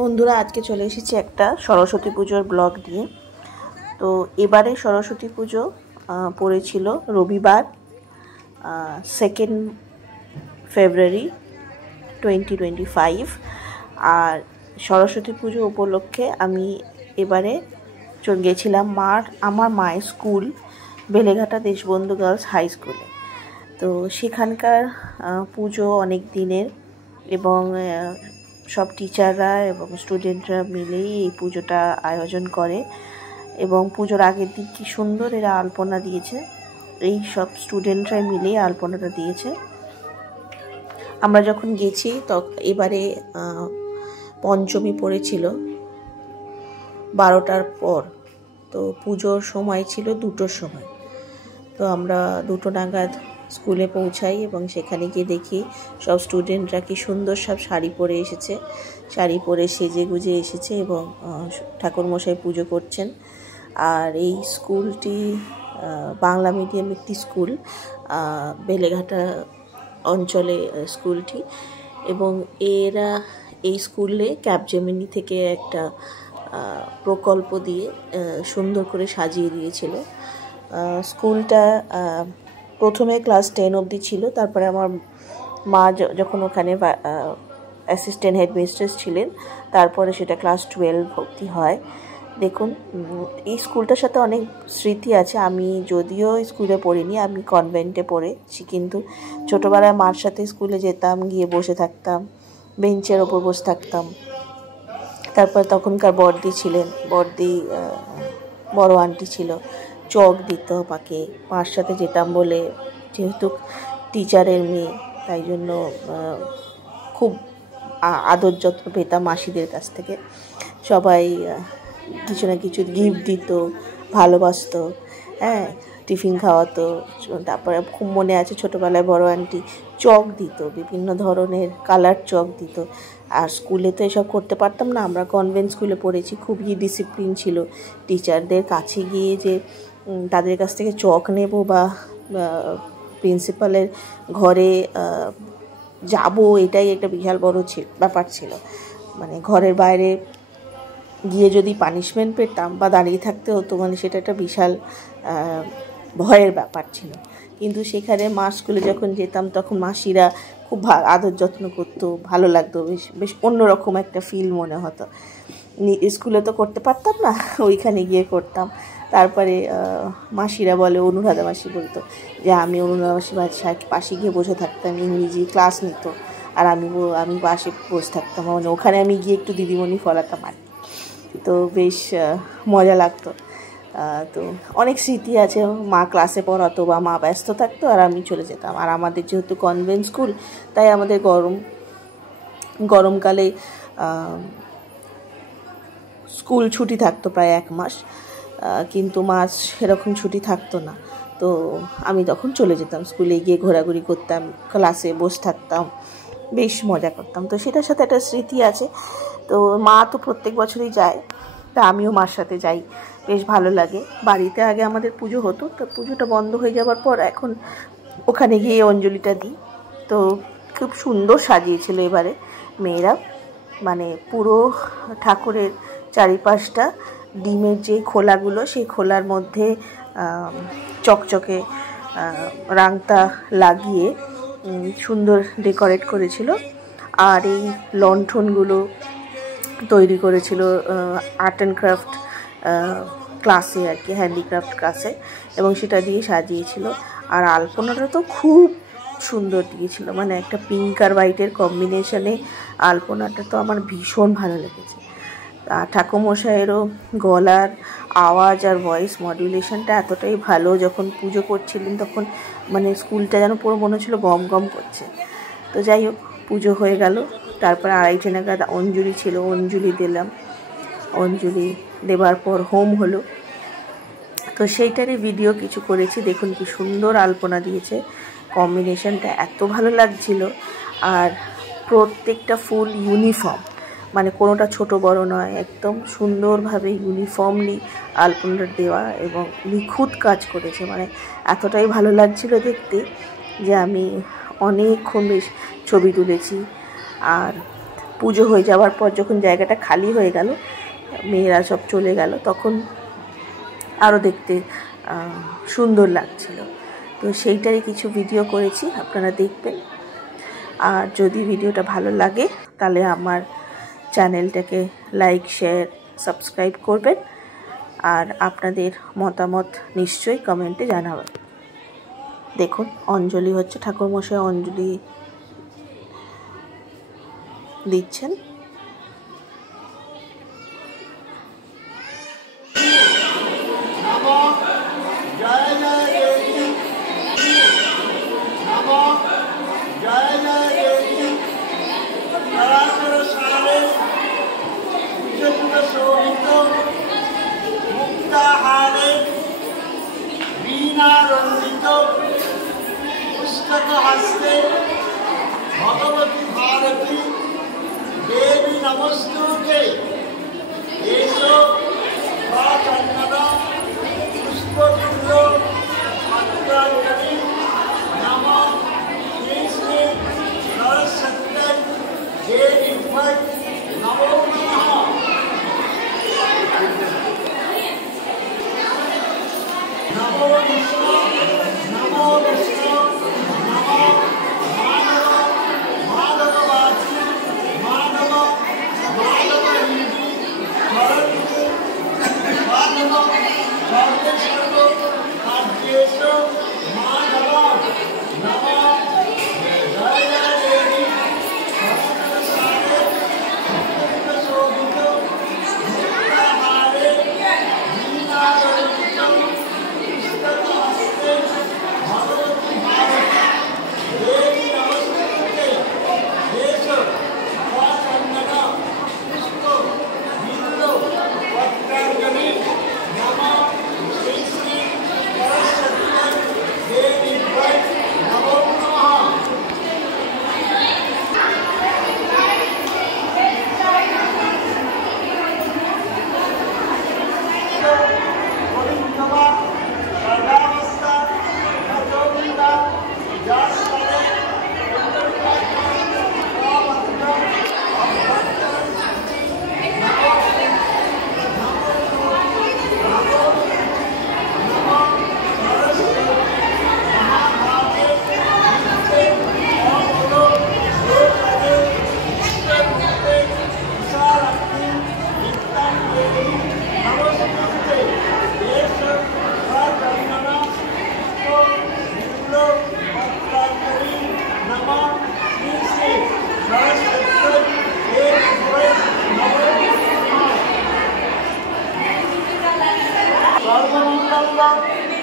বন্ধুরা, আজকে চলে এসেছি একটা সরস্বতী পুজোর ব্লগ নিয়ে। তো এবারে সরস্বতী পুজো পড়েছিল রবিবার 2 ফেব্রুয়ারি 2025। আর সরস্বতী পুজো উপলক্ষে আমি এবারে গেছিলাম আমার মায়ের school Beleghata Deshbandhu girls high স্কুলে। তো সেখানকার পুজো অনেক দিনের এবং সব টিচাররা এবং স্টুডেন্টরা মিলেই এই পুজোটা আয়োজন করে এবং পুজোর আগের দিন কি সুন্দর এরা আলপনা দিয়েছে। এই সব স্টুডেন্টরা মিলেই আলপনাটা দিয়েছে। আমরা যখন গেছি এবারে পঞ্চমী পড়েছিল 12টার পর। তো পুজোর সময় ছিল 2টোর সময়। তো আমরা 2টো নাগাদ স্কুলে পৌঁছাই এবং সেখানে গিয়ে দেখি সব স্টুডেন্টরা কি সুন্দর সব শাড়ি পরে এসেছে, শাড়ি পরে সেজে গুজে এসেছে এবং ঠাকুরমশাই পুজো করছেন। আর এই স্কুলটি বাংলা মিডিয়াম একটি স্কুল, বেলেঘাটা অঞ্চলে স্কুলটি। এবং এরা এই স্কুলে ক্যাপজেমিনি থেকে একটা প্রকল্প দিয়ে সুন্দর করে সাজিয়ে দিয়েছিল। স্কুলটা প্রথমে ক্লাস 10 অবধি ছিল, তারপরে আমার মা যখন ওখানে অ্যাসিস্ট্যান্ট হেডমিস্ট্রেস ছিলেন তারপরে সেটা ক্লাস 12 অবধি হয়। দেখুন, এই স্কুলটার সাথে অনেক স্মৃতি আছে। আমি যদিও স্কুলে পড়িনি, আমি কনভেন্টে পড়েছি, কিন্তু ছোটোবেলায় মার সাথে স্কুলে যেতাম, গিয়ে বসে থাকতাম, বেঞ্চের ওপর বসে থাকতাম। তারপর তখনকার বড়দি ছিলেন, বড়দি বড় আন্টি ছিল, চক দিত আমাকে, মার সাথে যেতাম বলে, যেহেতু টিচারের মেয়ে তাই জন্য খুব আদর যত্ন পেতাম মাসিদের কাছ থেকে। সবাই কিছু না কিছু গিফট দিত, ভালোবাসতো, হ্যাঁ, টিফিন খাওয়াতো। তারপরে খুব মনে আছে ছোটোবেলায় বড় আন্টি চক দিত, বিভিন্ন ধরনের কালার চক দিত। আর স্কুলে তো এসব করতে পারতাম না, আমরা কনভেন্ট স্কুলে পড়েছি, খুবই ডিসিপ্লিন ছিল। টিচারদের কাছে গিয়ে যে তাদের কাছ থেকে চক নেব বা প্রিন্সিপালের ঘরে যাব, এটাই একটা বিশাল বড় ব্যাপার ছিল। মানে ঘরের বাইরে গিয়ে যদি পানিশমেন্ট পেতাম বা দাঁড়িয়ে থাকতে হতো, মানে সেটা একটা বিশাল ভয়ের ব্যাপার ছিল। কিন্তু সেখানে মার স্কুলে যখন যেতাম তখন মাসিরা খুব আদর যত্ন করতো, ভালো লাগতো, বেশ অন্যরকম একটা ফিল মনে হতো। স্কুলে তো করতে পারতাম না, ওইখানে গিয়ে করতাম। তারপরে মাসিরা বলে, অনুরাধা মাসি বলতো যে আমি অনুরাধা মাসি পাশে গিয়ে বসে থাকতাম, ইংরেজি ক্লাস নিত আর আমি পাশে বসে থাকতাম, মানে ওখানে আমি গিয়ে একটু দিদিমণি ফলাতাম আর। তো বেশ মজা লাগতো। তো অনেক স্মৃতি আছে। মা ক্লাসে পড়াতো বা মা ব্যস্ত থাকতো আর আমি চলে যেতাম। আর আমাদের যেহেতু কনভেন্ট স্কুল, তাই আমাদের গরমকালে স্কুল ছুটি থাকতো প্রায় 1 মাস, কিন্তু মাস সেরকম ছুটি থাকতো না। তো আমি তখন চলে যেতাম স্কুলে, গিয়ে ঘোরাঘুরি করতাম, ক্লাসে বসে থাকতাম, বেশ মজা করতাম। তো সেটার সাথে একটা স্মৃতি আছে। তো মা তো প্রত্যেক বছরই যায়, তা আমিও মার সাথে যাই, বেশ ভালো লাগে। বাড়িতে আগে আমাদের পুজো হতো, তো পুজোটা বন্ধ হয়ে যাওয়ার পর এখন ওখানে গিয়ে অঞ্জলিটা দিই। তো খুব সুন্দর সাজিয়েছিল এবারে মেয়েরা, মানে পুরো ঠাকুরের চারিপাশটা ডিমের যে খোলাগুলো, সেই খোলার মধ্যে চকচকে রাংতা লাগিয়ে সুন্দর ডেকোরেট করেছিল। আর এই লণ্ঠনগুলো তৈরি করেছিল আর্ট অ্যান্ড ক্রাফট ক্লাসে আর কি, হ্যান্ডিক্রাফট ক্লাসে, এবং সেটা দিয়ে সাজিয়েছিল। আর আলপনাটা তো খুব সুন্দর দিয়েছিল, মানে একটা পিঙ্ক আর হোয়াইটের কম্বিনেশনে আলপনাটা তো আমার ভীষণ ভালো লেগেছে। ঠাকুরমশাইয়েরও গলার আওয়াজ আর ভয়েস মডুলেশনটা এতটাই ভালো, যখন পুজো করছিলেন তখন মানে স্কুলটা যেন পুরো মনে হচ্ছিলো গম গম করছে। তো যাই হোক, পুজো হয়ে গেল। তারপরে 2:30 নাগাদ অঞ্জলি ছিল, অঞ্জলি দিলাম। অঞ্জলি দেবার পর হোম হলো, তো সেইটারই ভিডিও কিছু করেছি। দেখুন কি সুন্দর আলপনা দিয়েছে, কম্বিনেশনটা এত ভালো লাগছিল। আর প্রত্যেকটা ফুল ইউনিফর্ম, মানে কোনোটা ছোট বড় নয়, একদম সুন্দরভাবে ইউনিফর্মলি আলপনাটা দেওয়া এবং নিখুঁত কাজ করেছে। মানে এতটাই ভালো লাগছিল দেখতে যে আমি অনেকক্ষণ বেশ ছবি তুলেছি। আর পুজো হয়ে যাওয়ার পর যখন জায়গাটা খালি হয়ে গেল, মেয়েরা সব চলে গেল, তখন আরও দেখতে সুন্দর লাগছিল। তো সেইটারই কিছু ভিডিও করেছি, আপনারা দেখবেন। আর যদি ভিডিওটা ভালো লাগে তাহলে আমার চ্যানেলটাকে লাইক, শেয়ার, সাবস্ক্রাইব করবেন। আর আপনাদের মতামত নিশ্চয়ই কমেন্টে জানাবেন। দেখুন অঞ্জলি হচ্ছে, ঠাকুরমশাই অঞ্জলি দিচ্ছেন। पुस्तक हस्ते भगवती भारती देवी नमस्तुते एषो प्राचन्नदा पुष्पकुलो अत्रागति नमो श्री सरस्वती देवी भट नमो नमः। नमो विष्णु नमो विष्णु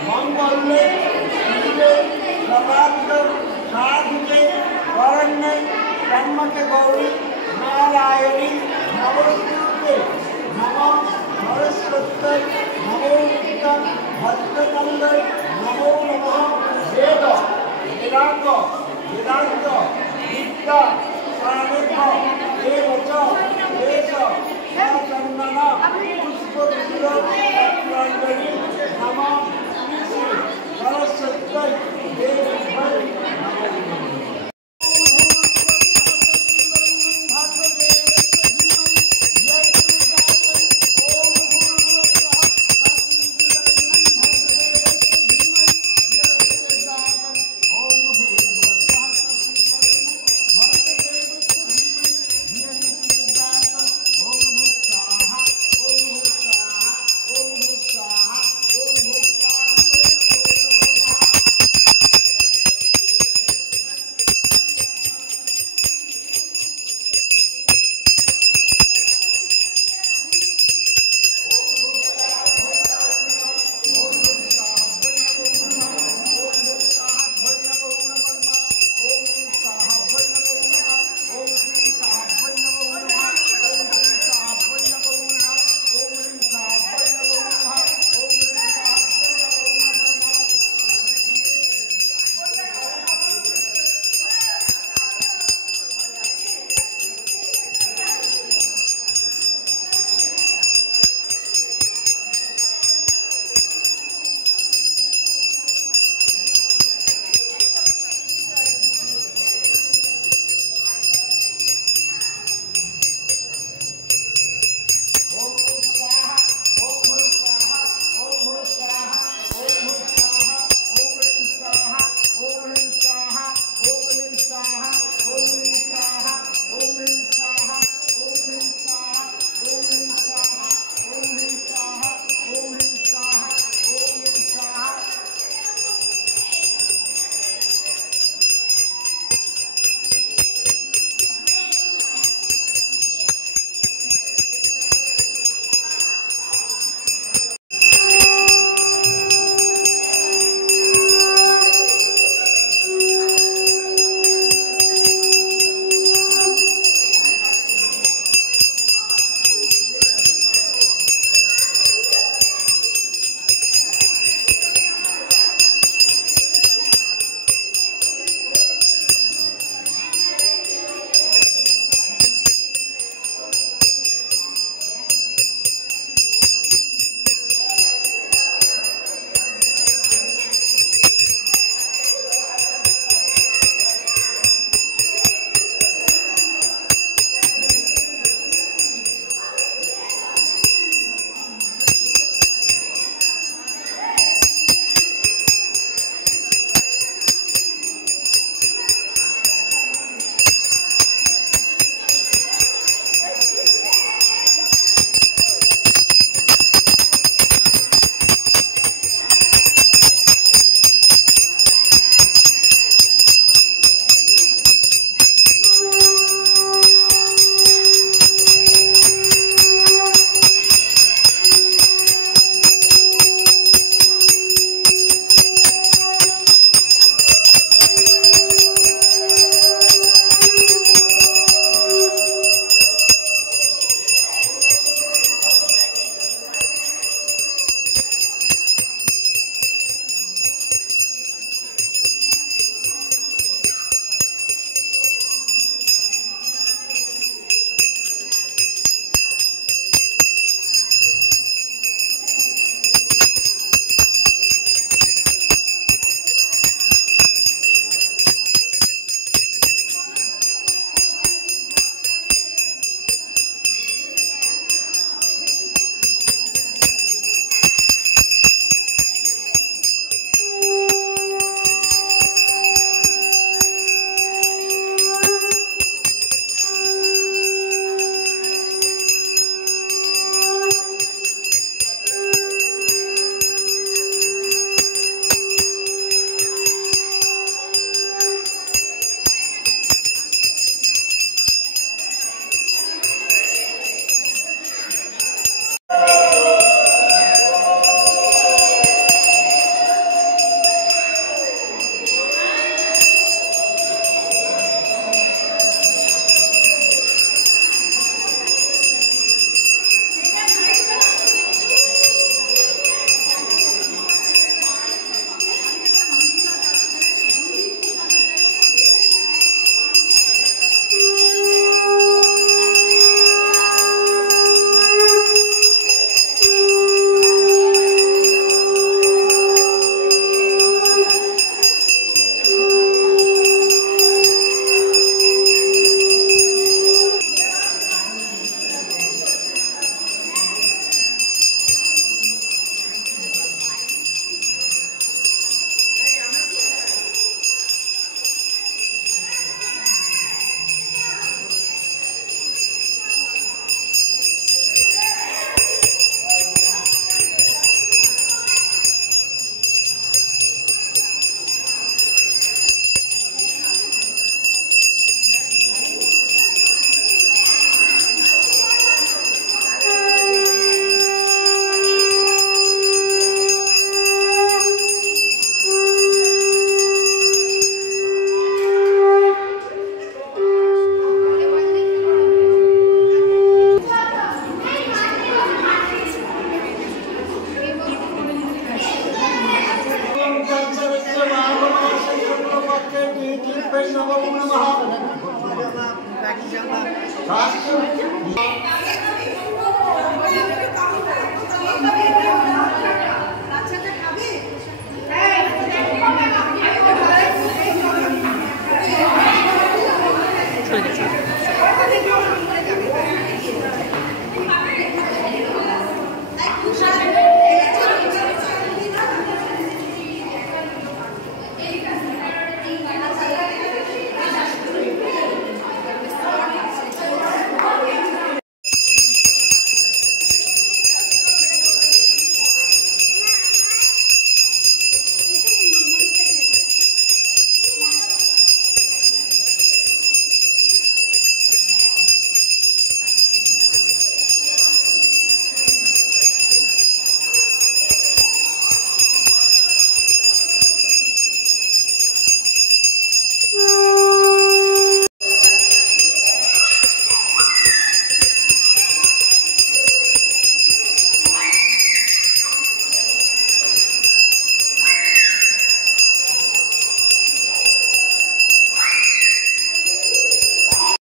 मंगले साधुके वरण्य ब्रह्मके गौरी नारायणी नमोस्तुते नमो सरस्वती नमो भक्तकंदे नमो नमः वेद वेदांत वेदांत विद्या